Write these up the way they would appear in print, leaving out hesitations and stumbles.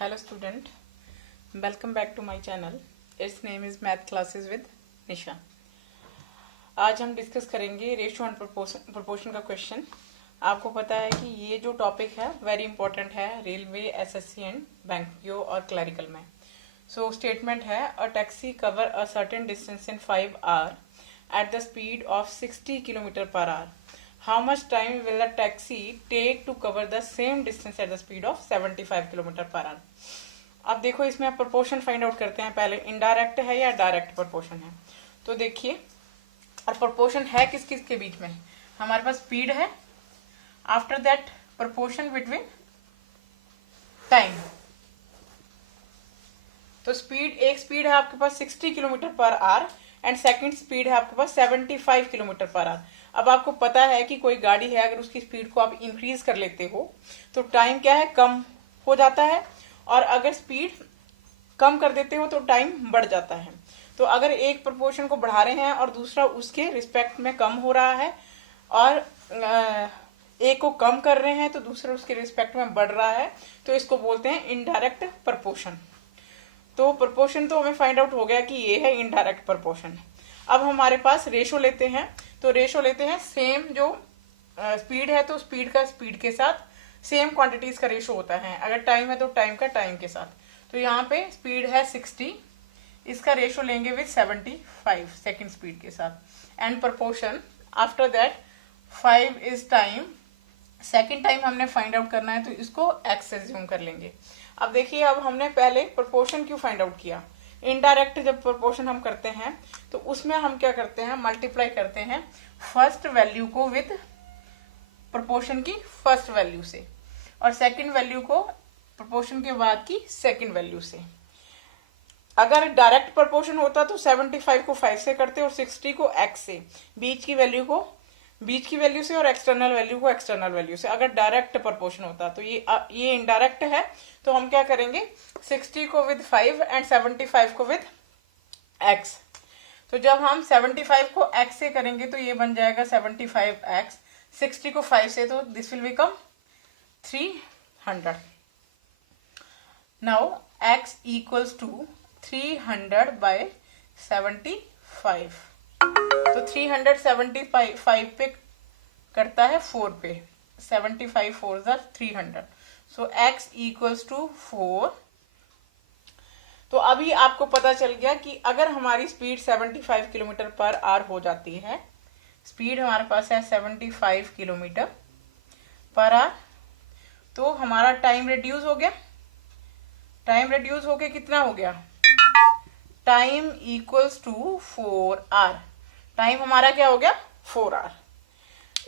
Hello student, welcome back to my channel. Its name is Math Classes with Nisha. आज हम discuss करेंगे ratio and proportion का question. आपको पता है कि ये जो टॉपिक है वेरी इंपॉर्टेंट है railway, SSC and bank PO और क्लरिकल में। सो स्टेटमेंट है a taxi cover a certain distance in 5 hour at the speed of 60 kilometre per hour. How much time will the taxi take to cover the same distance at the speed of 75 kilometre per our. अब देखो इसमें आप proportion find out करते हैं। पहले indirect है या direct proportion है। तो देखिए और प्रोपोर्शन है किस किस के बीच में। हमारे पास स्पीड है, after that proportion between time. तो एक स्पीड है आपके पास 60 kilometre per our and second speed है आपके पास 75 किलोमीटर पर आवर। अब आपको पता है कि कोई गाड़ी है, अगर उसकी स्पीड को आप इंक्रीज कर लेते हो तो टाइम क्या है, कम हो जाता है, और अगर स्पीड कम कर देते हो तो टाइम बढ़ जाता है। तो अगर एक प्रोपोर्शन को बढ़ा रहे हैं और दूसरा उसके रिस्पेक्ट में कम हो रहा है, और एक को कम कर रहे हैं तो दूसरा उसके रिस्पेक्ट में बढ़ रहा है, तो इसको बोलते हैं इनडायरेक्ट प्रोपोर्शन। तो प्रोपोर्शन तो हमें फाइंड आउट हो गया कि ये है इनडायरेक्ट प्रोपोर्शन। अब हमारे पास रेशो लेते हैं, तो रेशो लेते हैं सेम जो स्पीड है तो स्पीड का स्पीड के साथ सेम क्वांटिटीज का रेशो होता है। अगर टाइम है तो टाइम का टाइम के साथ। तो यहाँ पे स्पीड है 60, इसका रेशो लेंगे विद 75 सेकेंड स्पीड के साथ। And proportion after that 5 is time, second time हमने फाइंड आउट करना है तो इसको एक्स एज्यूम कर लेंगे। अब देखिए, अब हमने पहले प्रोपोर्शन क्यों फाइंड आउट किया। इनडायरेक्ट जब प्रोपोर्शन हम करते हैं तो उसमें हम क्या करते हैं, मल्टीप्लाई करते हैं फर्स्ट वैल्यू को विद प्रोपोर्शन की फर्स्ट वैल्यू से, और सेकंड वैल्यू को प्रोपोर्शन के बाद की सेकंड वैल्यू से। अगर डायरेक्ट प्रोपोर्शन होता तो 75 को 5 से करते और 60 को x से, बीच की वैल्यू से और एक्सटर्नल वैल्यू को एक्सटर्नल वैल्यू से। अगर डायरेक्ट प्रोपोर्शन होता तो ये इनडायरेक्ट है, तो हम क्या करेंगे 60 को विद 5 एंड 75 को विद x। तो जब हम 75 को x से करेंगे तो ये बन जाएगा 75x, 60 को 5 से तो this will become 300। Now x equals to 300 by 75। तो 375 पे करता है 4 पे, 75 4 300। सो x इक्वल्स टू 4। तो अभी आपको पता चल गया कि अगर हमारी स्पीड 75 किलोमीटर पर आवर हो जाती है, स्पीड हमारे पास है 75 किलोमीटर पर आवर, तो हमारा टाइम रिड्यूस हो गया। टाइम रिड्यूस होके कितना हो गया, time equals to 4 hour. Time हमारा क्या हो गया 4 आवर,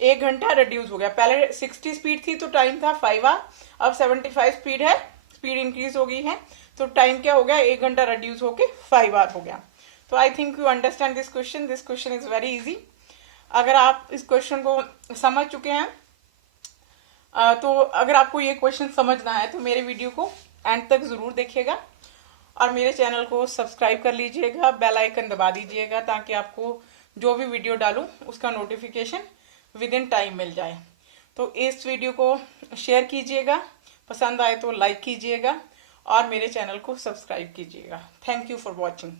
1 घंटा रिड्यूस हो गया। पहले 60 स्पीड थी तो टाइम था 5 आवर, अब 75 स्पीड है, स्पीड इंक्रीज हो गई है तो टाइम क्या हो गया, 1 घंटा रिड्यूस होके 5 आवर हो गया। तो I think you understand this question. This question is very easy. अगर आप इस क्वेश्चन को समझ चुके हैं तो अगर आपको ये क्वेश्चन समझना है तो मेरे वीडियो को एंड तक जरूर देखिएगा और मेरे चैनल को सब्सक्राइब कर लीजिएगा, बेल आइकन दबा दीजिएगा ताकि आपको जो भी वीडियो डालूं उसका नोटिफिकेशन विद इन टाइम मिल जाए। तो इस वीडियो को शेयर कीजिएगा, पसंद आए तो लाइक कीजिएगा और मेरे चैनल को सब्सक्राइब कीजिएगा। Thank you for watching.